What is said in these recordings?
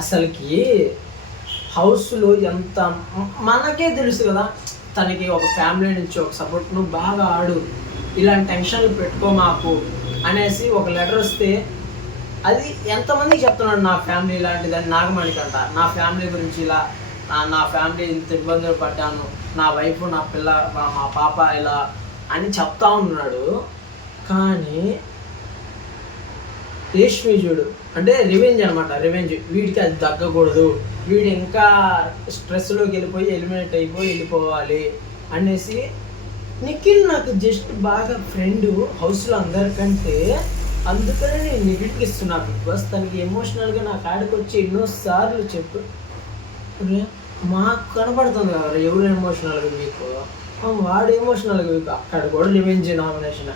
అసలుకి హౌస్లో ఎంత మనకే తెలుసు కదా, తనకి ఒక ఫ్యామిలీ నుంచి ఒక సపోర్ట్, నువ్వు బాగా ఆడు, ఇలాంటి టెన్షన్లు పెట్టుకో మాకు అనేసి ఒక లెటర్ వస్తే అది ఎంతమందికి చెప్తున్నాడు. నా ఫ్యామిలీ ఇలాంటిదని నాగమణికంట, నా ఫ్యామిలీ గురించి ఇలా, నా ఫ్యామిలీ ఇంత ఇబ్బందులు పడ్డాను, నా వైఫ్ నా పిల్ల మా పాప ఇలా అని చెప్తా ఉన్నాడు. కానీ రేష్మి చూడు, అంటే రివెంజ్ అనమాట, రివెంజ్, వీడికి అది తగ్గకూడదు, వీడు ఇంకా స్ట్రెస్లోకి వెళ్ళిపోయి ఎలిమినేట్ అయిపోయి వెళ్ళిపోవాలి అనేసి. నిఖిల్ నాకు జస్ట్ బాగా ఫ్రెండ్ హౌస్లో అందరికంటే, అందుకనే నేను నెగిటివ్ ఇస్తున్నా బిగ్ బాస్. తనకి ఎమోషనల్గా నా కాడికి వచ్చి ఎన్నోసార్లు చెప్పు, మాకు కనపడుతుంది కదా ఎవరు ఎమోషనల్గా మీకు, వాడు ఎమోషనల్గా మీకు. అక్కడ కూడా రివెంజ్ నామినేషన్,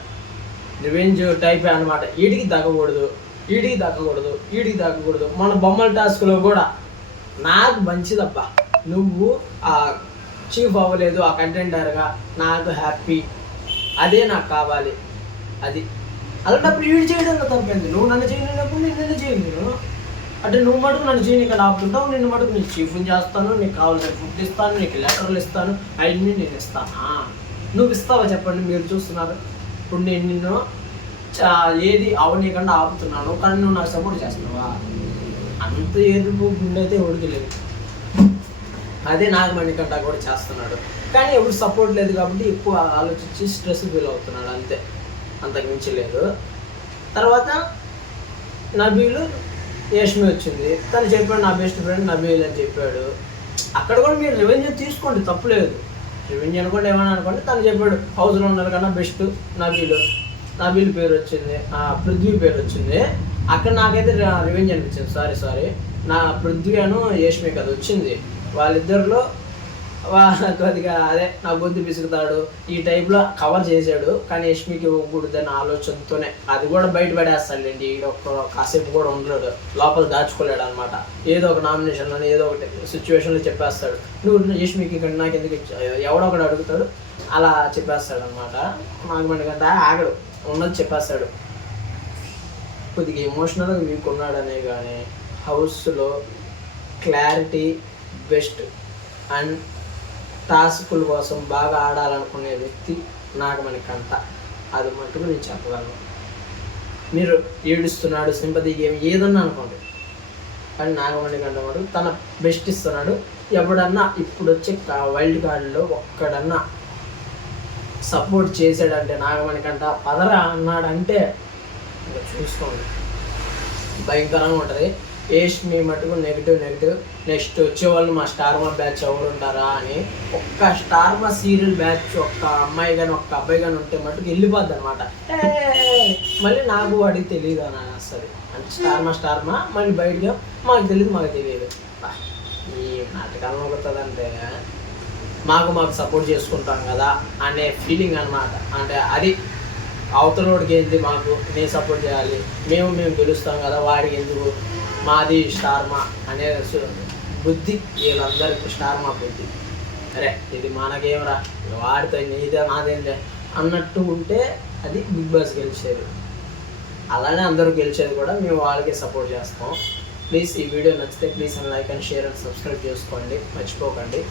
రివెంజ్ టైపే అనమాట. వీడికి తగ్గకూడదు, వీడికి తగ్గకూడదు, వీడికి తగ్గకూడదు. మన బొమ్మల టాస్క్లో కూడా నాకు మంచిదబ్బా, నువ్వు ఆ చీఫ్ అవ్వలేదు ఆ కంటెండర్గా, నాకు హ్యాపీ, అదే నాకు కావాలి. అది అలాంటప్పుడు వీడు చేయడంలో తప్పేంది. నువ్వు నన్ను చేయలేనప్పుడు నేను చేయలేను. అంటే నువ్వు మటుకు నన్ను చేయని ఆపుతుంటావు, నిన్ను మటుకు నీకు చీఫ్ని చేస్తాను, నీకు కావాల్సిన ఫుడ్ ఇస్తాను, నీకు లెటర్లు ఇస్తాను, అవన్నీ నేను ఇస్తానా? నువ్వు ఇస్తావా చెప్పండి, మీరు చూస్తున్నారు. ఇప్పుడు నేను నిన్ను ఏది అవనీయకుండా ఆపుతున్నాను, కానీ నువ్వు నాకు సపోర్ట్ చేస్తున్నావా? అంత ఎదురు గుండె అయితే ఉడకలేదు. అదే నాగమణికంట కూడా చేస్తున్నాడు, కానీ ఎవరు సపోర్ట్ లేదు కాబట్టి ఎక్కువ ఆలోచించి స్ట్రెస్ ఫీల్ అవుతున్నాడు, అంతే, అంతకు మించి లేదు. తర్వాత నబీలు యష్మి వచ్చింది, తను చెప్పాడు నా బెస్ట్ ఫ్రెండ్ నబీల్ అని చెప్పాడు. అక్కడ కూడా మీరు రెవెన్యూ తీసుకోండి, తప్పులేదు, రెవెన్యూ అనుకోండి, ఏమైనా అనుకోండి. తను చెప్పాడు హౌస్లో ఉన్నారు కన్నా బెస్ట్ నబీల్ పేరు వచ్చింది, పృథ్వీ పేరు వచ్చింది. అక్కడ నాకైతే రెవెన్యూ అనిపించింది. సారీ నా పృథ్వీ అను యష్మి కదా వచ్చింది, వాళ్ళిద్దరిలో కొద్దిగా అదే నా గొంతు పిసుకుతాడు ఈ టైప్లో కవర్ చేశాడు. కానీ యష్మికి ఇవ్వకూడదని ఆలోచనతోనే, అది కూడా బయట పడేస్తాడండి. ఈడ కాసేపు కూడా ఉండలేడు, లోపల దాచుకోలేడు అనమాట. ఏదో ఒక నామినేషన్లో ఏదో ఒకటి సిచ్యువేషన్లో చెప్పేస్తాడు, నువ్వు యష్మికి ఇక్కడ నాకు ఎందుకు ఎవడో ఒకటి అడుగుతాడు, అలా చెప్పేస్తాడు అనమాట. నాగమణికంటే ఆగడు, ఉన్నది చెప్పేస్తాడు. కొద్దిగా ఎమోషనల్గా వీక్ ఉన్నాడనే కానీ హౌస్లో క్లారిటీ బెస్ట్ అండ్ టాస్కుల కోసం బాగా ఆడాలనుకునే వ్యక్తి నాగమణికంట. అది మటుకు నేను చెప్పగలను. మీరు ఏడుస్తున్నాడు, సింపతి గేమ్ ఏదన్నా అనుకోండి, కానీ నాగమణికంట మటుకు తన బెస్ట్ ఇస్తున్నాడు. ఎవడన్నా ఇప్పుడు వచ్చే వైల్డ్ కార్డులో ఒక్కడన్నా సపోర్ట్ చేసాడంటే నాగమణికంట పదరా అన్నాడంటే ఇంకా చూసుకోండి, భయంకరంగా ఉంటుంది. యష్మి మటుకు నెగిటివ్. నెక్స్ట్ వచ్చేవాళ్ళు మా స్టార్మా బ్యాచ్ ఎవరు ఉంటారా అని, ఒక్క స్టార్మా సీరియల్ బ్యాచ్ ఒక్క అమ్మాయి కానీ ఒక్క అబ్బాయి కానీ ఉంటే మటుకు వెళ్ళిపోద్ది అనమాట. మళ్ళీ నాకు వాడికి తెలియదు అని వస్తుంది. అంటే స్టార్మా మళ్ళీ బయటగా మాకు తెలియదు. ఈ నాటకాలను అవుతుందంటే మాకు సపోర్ట్ చేసుకుంటాం కదా అనే ఫీలింగ్ అనమాట. అంటే అది అవతలోడికి ఏంటి, మాకు నేను సపోర్ట్ చేయాలి, మేము గెలుస్తాం కదా, వాడికి ఎందుకు, మాది స్టార్మా అనే బుద్ధి వీళ్ళందరికీ, స్టార్మా బుద్ధి. అరే ఇది మనకేమరా, వాడితో నీదే నాదేంటే అన్నట్టు ఉంటే అది బిగ్ బాస్ గెలిచేది. అలానే అందరూ గెలిచేది కూడా మేము వాళ్ళకే సపోర్ట్ చేస్తాం. ప్లీజ్ ఈ వీడియో నచ్చితే please like and share and subscribe చేసుకోండి, మర్చిపోకండి.